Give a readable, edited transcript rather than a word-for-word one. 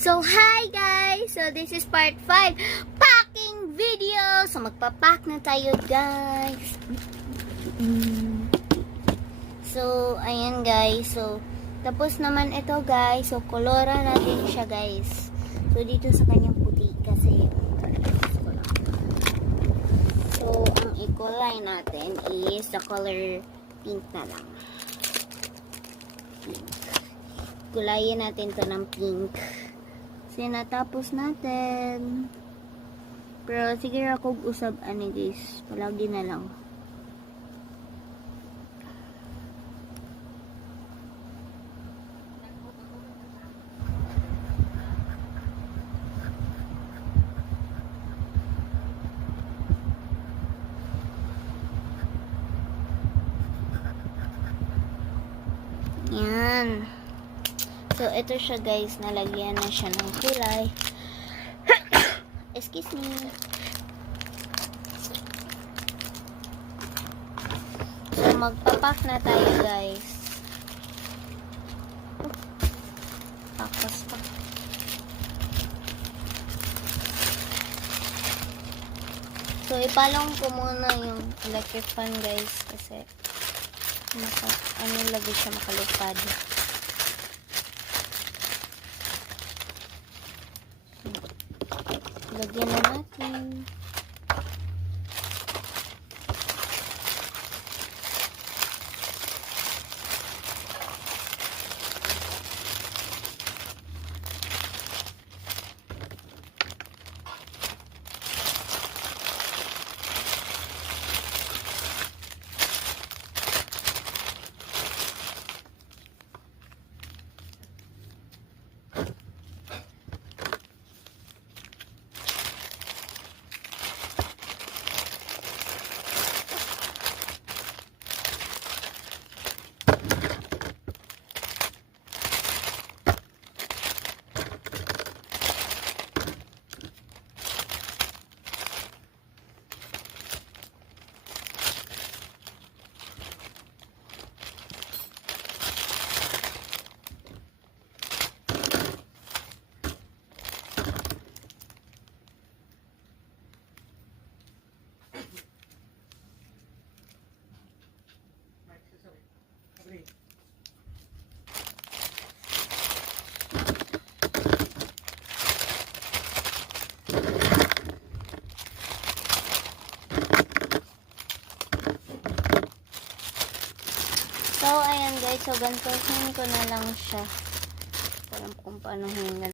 So, hi guys! So, this is part 5 packing video! So, magpapack na tayo guys. So, ayan guys. So, tapos naman ito guys. So, kolora natin siya guys. So, dito sa kanyang puti kasi so, ang i-color natin is the color pink na lang. Pink. Kulayin natin to ng pink. Kasi natapos natin. Pero sige ako usab ani guys. Palagi na lang. Yan. So, ito siya guys. Nalagyan na siya ng kulay. Excuse me. So, magpapack na tayo guys. Pakas pa. So, ipalong ko muna yung electric fan guys. Kasi, lagi siya makalupad. Lagyan na natin. So, ayan guys. So, ganitohin ko na lang siya. Alam kung paano hingal.